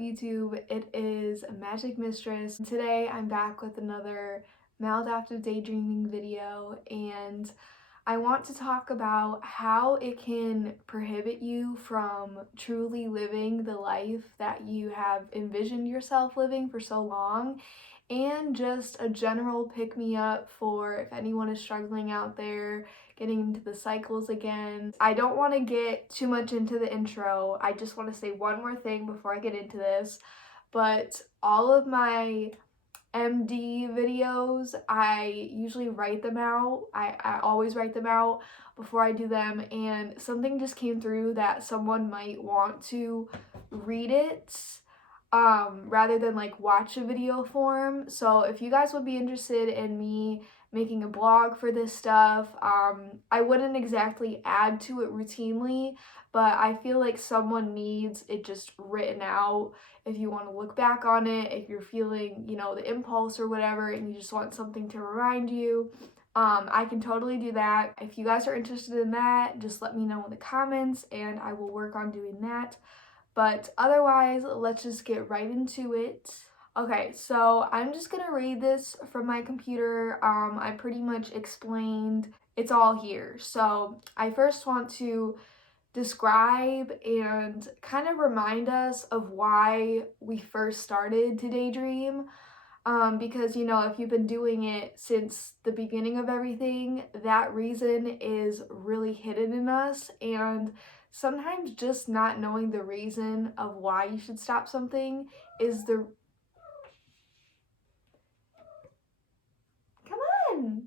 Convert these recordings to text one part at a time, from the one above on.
YouTube? It is Magic Mistress. Today I'm back with another maladaptive daydreaming video, and I want to talk about how it can prohibit you from truly living the life that you have envisioned yourself living for so long, and just a general pick-me-up for if anyone is struggling out there getting into the cycles again. I don't want to get too much into the intro. I just want to say one more thing before I get into this. But all of my MD videos, I usually write them out. I always write them out before I do them, and something just came through that someone might want to read it rather than like watch a video form. So if you guys would be interested in me making a blog for this stuff, I wouldn't exactly add to it routinely, but I feel like someone needs it just written out. If you want to look back on it, if you're feeling, the impulse or whatever, and you just want something to remind you, I can totally do that. If you guys are interested in that, just let me know in the comments and I will work on doing that. But otherwise, let's just get right into it. Okay, so I'm just gonna read this from my computer. I pretty much explained, it's all here. So I first want to describe and kind of remind us of why we first started to daydream. Because if you've been doing it since the beginning of everything, that reason is really hidden in us, and sometimes just not knowing the reason of why you should stop something is the come on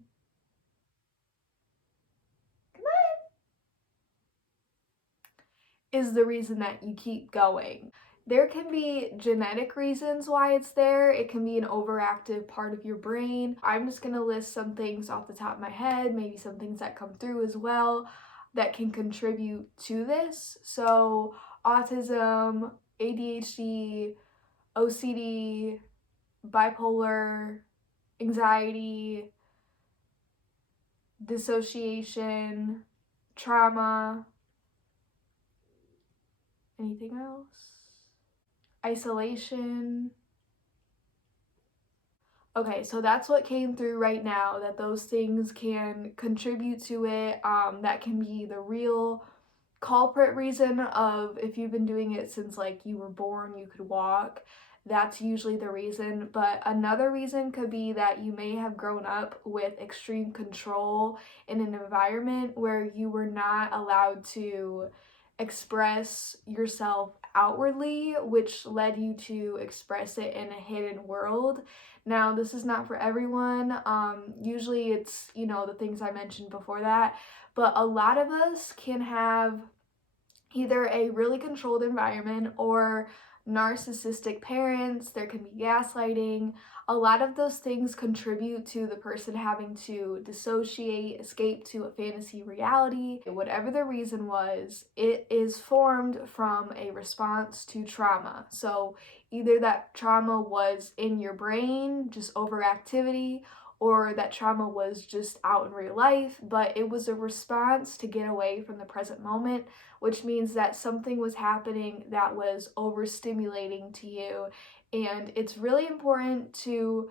is the reason that you keep going. There can be genetic reasons why it's there. It can be an overactive part of your brain. I'm just gonna list some things off the top of my head, maybe some things that come through as well that can contribute to this. So autism, ADHD, OCD, bipolar, anxiety, dissociation, trauma. Anything else? Isolation. Okay, so that's what came through right now, that those things can contribute to it. That can be the real culprit reason of if you've been doing it since like you were born, you could walk. That's usually the reason. But another reason could be that you may have grown up with extreme control in an environment where you were not allowed to express yourself outwardly, which led you to express it in a hidden world. Now, this is not for everyone. Usually it's, the things I mentioned before that, but a lot of us can have either a really controlled environment or narcissistic parents. There can be gaslighting. A lot of those things contribute to the person having to dissociate, escape to a fantasy reality. Whatever the reason was, it is formed from a response to trauma. So either that trauma was in your brain, just overactivity, or that trauma was just out in real life, but it was a response to get away from the present moment, which means that something was happening that was overstimulating to you. And it's really important to,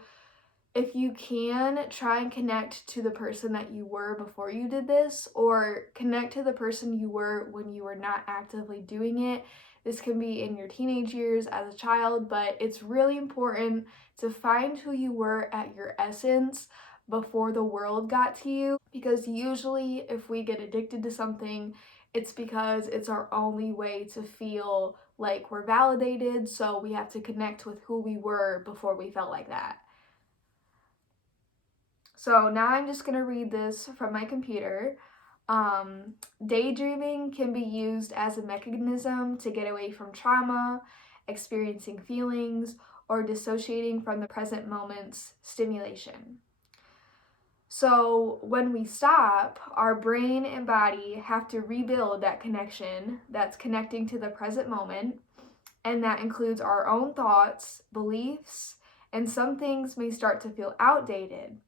if you can, try and connect to the person that you were before you did this, or connect to the person you were when you were not actively doing it. This can be in your teenage years as a child, but it's really important to find who you were at your essence before the world got to you, because usually if we get addicted to something, it's because it's our only way to feel like we're validated, so we have to connect with who we were before we felt like that. So now I'm just going to read this from my computer. Daydreaming can be used as a mechanism to get away from trauma, experiencing feelings, or dissociating from the present moment's stimulation. So when we stop, our brain and body have to rebuild that connection that's connecting to the present moment, and that includes our own thoughts, beliefs, and some things may start to feel outdated.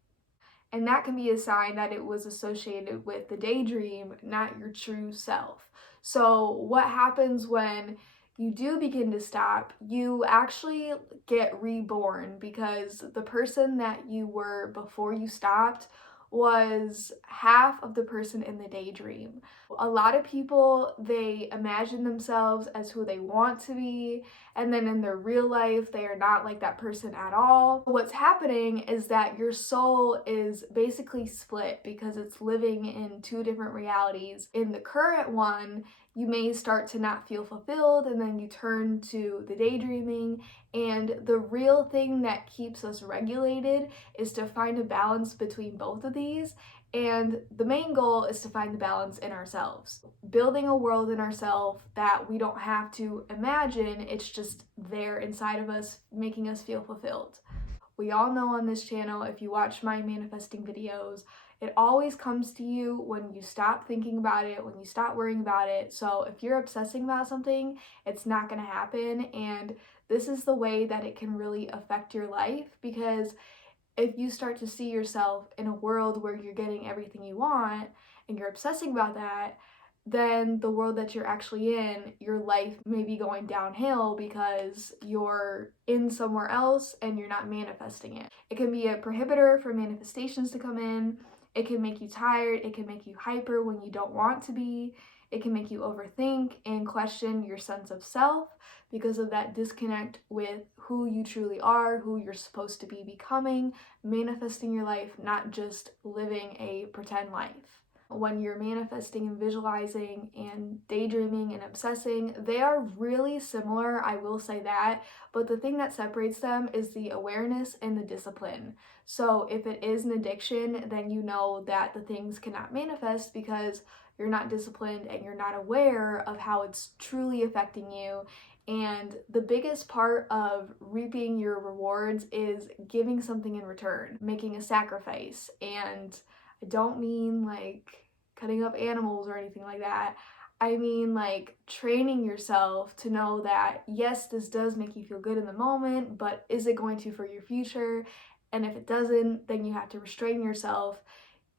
And that can be a sign that it was associated with the daydream, not your true self. So what happens when you do begin to stop, you actually get reborn, because the person that you were before you stopped was half of the person in the daydream. A lot of people, they imagine themselves as who they want to be, and then in their real life, they are not like that person at all. What's happening is that your soul is basically split because it's living in two different realities. In the current one, you may start to not feel fulfilled, and then you turn to the daydreaming. And the real thing that keeps us regulated is to find a balance between both of these. And the main goal is to find the balance in ourselves, building a world in ourselves that we don't have to imagine, it's just there inside of us, making us feel fulfilled. We all know on this channel, if you watch my manifesting videos, it always comes to you when you stop thinking about it, when you stop worrying about it. So if you're obsessing about something, it's not going to happen. And this is the way that it can really affect your life, because if you start to see yourself in a world where you're getting everything you want and you're obsessing about that, then the world that you're actually in, your life may be going downhill because you're in somewhere else and you're not manifesting it. It can be a prohibitor for manifestations to come in. It can make you tired. It can make you hyper when you don't want to be. It can make you overthink and question your sense of self because of that disconnect with who you truly are, who you're supposed to be becoming, manifesting your life, not just living a pretend life. When you're manifesting and visualizing and daydreaming and obsessing, they are really similar, I will say that, but the thing that separates them is the awareness and the discipline. So if it is an addiction, then you know that the things cannot manifest because you're not disciplined and you're not aware of how it's truly affecting you. And the biggest part of reaping your rewards is giving something in return, making a sacrifice. And I don't mean like cutting up animals or anything like that. I mean like training yourself to know that yes, this does make you feel good in the moment, but is it going to for your future? And if it doesn't, then you have to restrain yourself,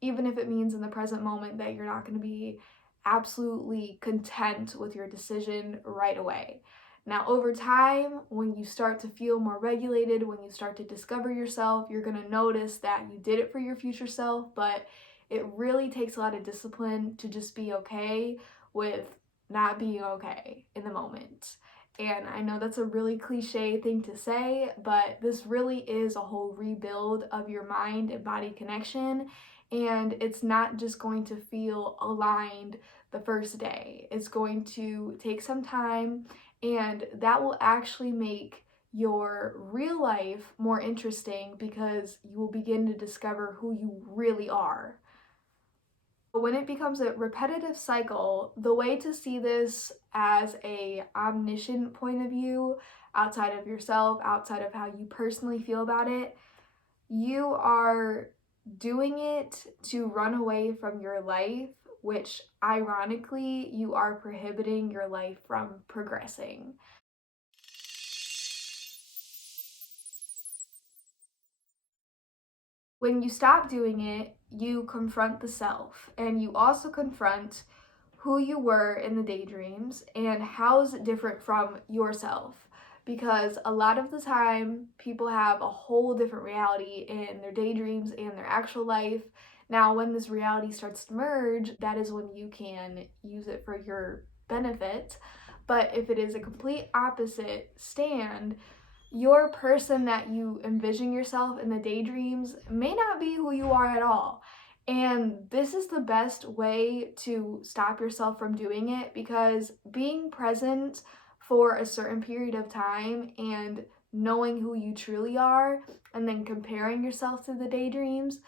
even if it means in the present moment that you're not going to be absolutely content with your decision right away. Now, over time, when you start to feel more regulated, when you start to discover yourself, you're going to notice that you did it for your future self, but it really takes a lot of discipline to just be okay with not being okay in the moment. And I know that's a really cliche thing to say, but this really is a whole rebuild of your mind and body connection. And it's not just going to feel aligned the first day. It's going to take some time, and that will actually make your real life more interesting because you will begin to discover who you really are. When it becomes a repetitive cycle, the way to see this as a omniscient point of view, outside of yourself, outside of how you personally feel about it, you are doing it to run away from your life, which ironically, you are prohibiting your life from progressing. When you stop doing it, you confront the self, and you also confront who you were in the daydreams and how is it different from yourself. Because a lot of the time, people have a whole different reality in their daydreams and their actual life. Now, when this reality starts to merge, that is when you can use it for your benefit. But if it is a complete opposite stand, your person that you envision yourself in the daydreams may not be who you are at all. And this is the best way to stop yourself from doing it, because being present for a certain period of time and knowing who you truly are and then comparing yourself to the daydreams,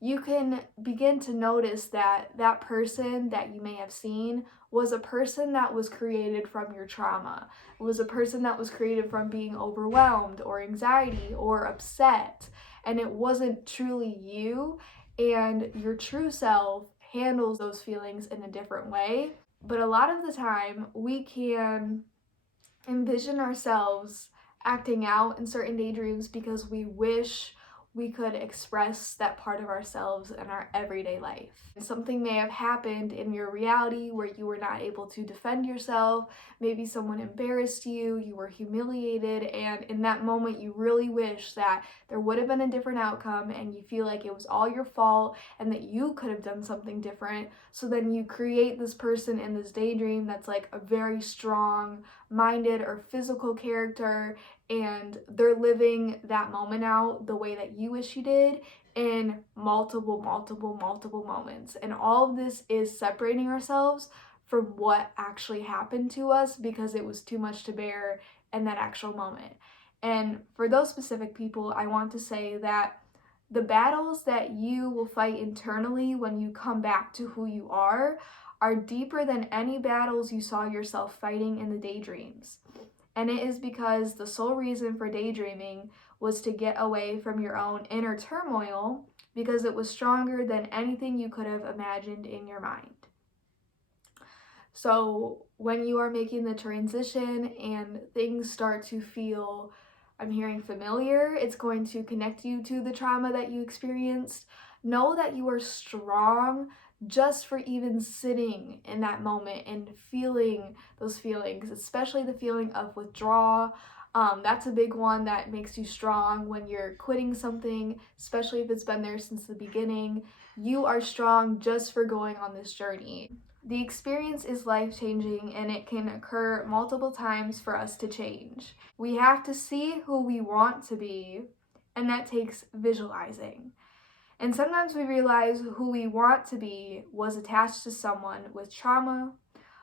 you can begin to notice that that person that you may have seen was a person that was created from your trauma. It was a person that was created from being overwhelmed or anxiety or upset, and it wasn't truly you. And your true self handles those feelings in a different way. But a lot of the time, we can envision ourselves acting out in certain daydreams because we wish we could express that part of ourselves in our everyday life. Something may have happened in your reality where you were not able to defend yourself. Maybe someone embarrassed you, you were humiliated, and in that moment you really wish that there would have been a different outcome and you feel like it was all your fault and that you could have done something different. So then you create this person in this daydream that's like a very strong minded or physical character, and they're living that moment out the way that you wish you did in multiple moments. And all of this is separating ourselves from what actually happened to us because it was too much to bear in that actual moment. And for those specific people, I want to say that the battles that you will fight internally when you come back to who you are deeper than any battles you saw yourself fighting in the daydreams. And it is because the sole reason for daydreaming was to get away from your own inner turmoil because it was stronger than anything you could have imagined in your mind. So when you are making the transition and things start to feel, I'm hearing familiar, it's going to connect you to the trauma that you experienced. Know that you are strong just for even sitting in that moment and feeling those feelings, especially the feeling of withdrawal. That's a big one that makes you strong when you're quitting something, especially if it's been there since the beginning. You are strong just for going on this journey. The experience is life-changing and it can occur multiple times for us to change. We have to see who we want to be, and that takes visualizing. And sometimes we realize who we want to be was attached to someone with trauma,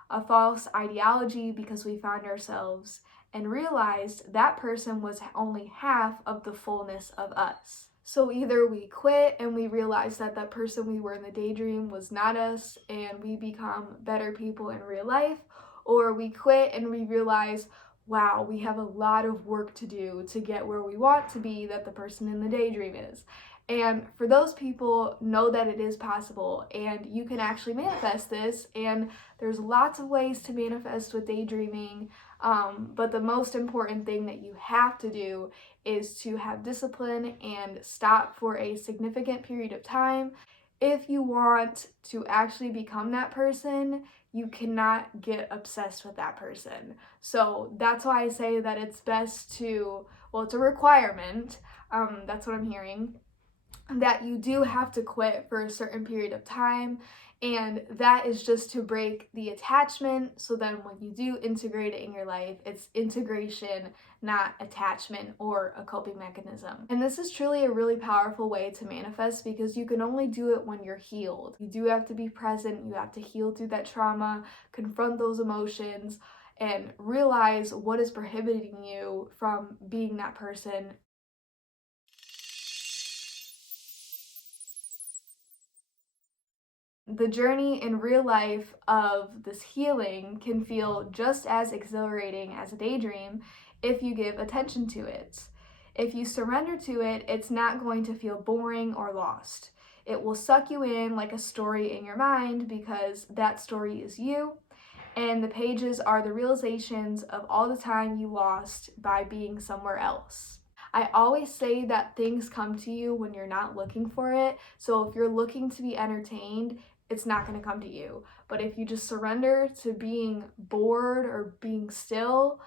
a false ideology because we found ourselves, and realized that person was only half of the fullness of us. So either we quit and we realize that that person we were in the daydream was not us and we become better people in real life, or we quit and we realize, wow, we have a lot of work to do to get where we want to be that the person in the daydream is. And for those people, know that it is possible and you can actually manifest this, and there's lots of ways to manifest with daydreaming, but the most important thing that you have to do is to have discipline and stop for a significant period of time. If you want to actually become that person, you cannot get obsessed with that person. So that's why I say that it's best to, well, it's a requirement, that's what I'm hearing, that you do have to quit for a certain period of time, and that is just to break the attachment, so then when you do integrate it in your life, it's integration, not attachment or a coping mechanism. And this is truly a really powerful way to manifest because you can only do it when you're healed. You do have to be present, you have to heal through that trauma, confront those emotions, and realize what is prohibiting you from being that person. The journey in real life of this healing can feel just as exhilarating as a daydream if you give attention to it. If you surrender to it, it's not going to feel boring or lost. It will suck you in like a story in your mind because that story is you, and the pages are the realizations of all the time you lost by being somewhere else. I always say that things come to you when you're not looking for it. So if you're looking to be entertained, it's not going to come to you. But if you just surrender to being bored or being still,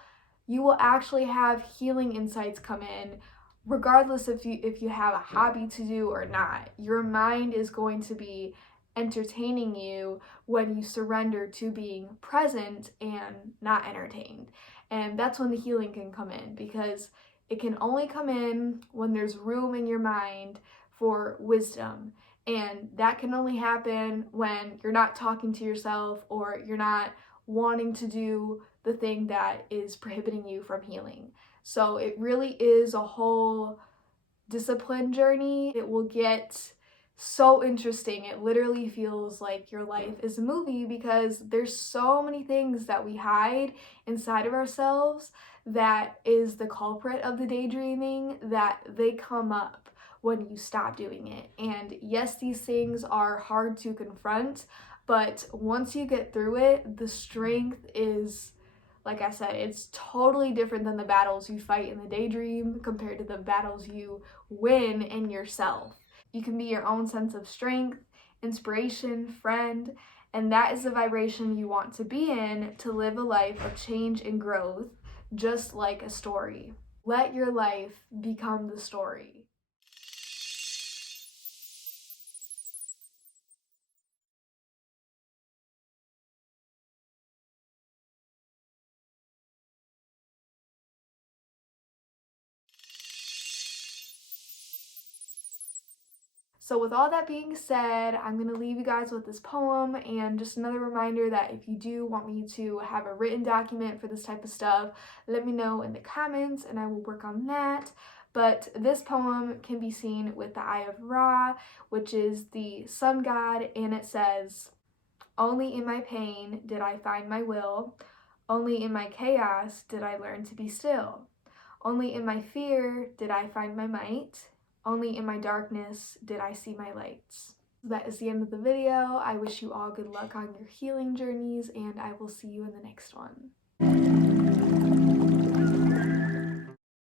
you will actually have healing insights come in, regardless if you have a hobby to do or not. Your mind is going to be entertaining you when you surrender to being present and not entertained. And that's when the healing can come in, because it can only come in when there's room in your mind for wisdom. And that can only happen when you're not talking to yourself or you're not wanting to do the thing that is prohibiting you from healing. So it really is a whole discipline journey. It will get so interesting. It literally feels like your life is a movie because there's so many things that we hide inside of ourselves that is the culprit of the daydreaming, that they come up when you stop doing it. And yes, these things are hard to confront, but once you get through it, the strength is like I said, it's totally different than the battles you fight in the daydream compared to the battles you win in yourself. You can be your own sense of strength, inspiration, friend, and that is the vibration you want to be in to live a life of change and growth, just like a story. Let your life become the story. So with all that being said, I'm going to leave you guys with this poem, and just another reminder that if you do want me to have a written document for this type of stuff, let me know in the comments and I will work on that. But this poem can be seen with the Eye of Ra, which is the sun god, and it says, "Only in my pain did I find my will, only in my chaos did I learn to be still. Only in my fear did I find my might. Only in my darkness did I see my lights." That is the end of the video. I wish you all good luck on your healing journeys, and I will see you in the next one.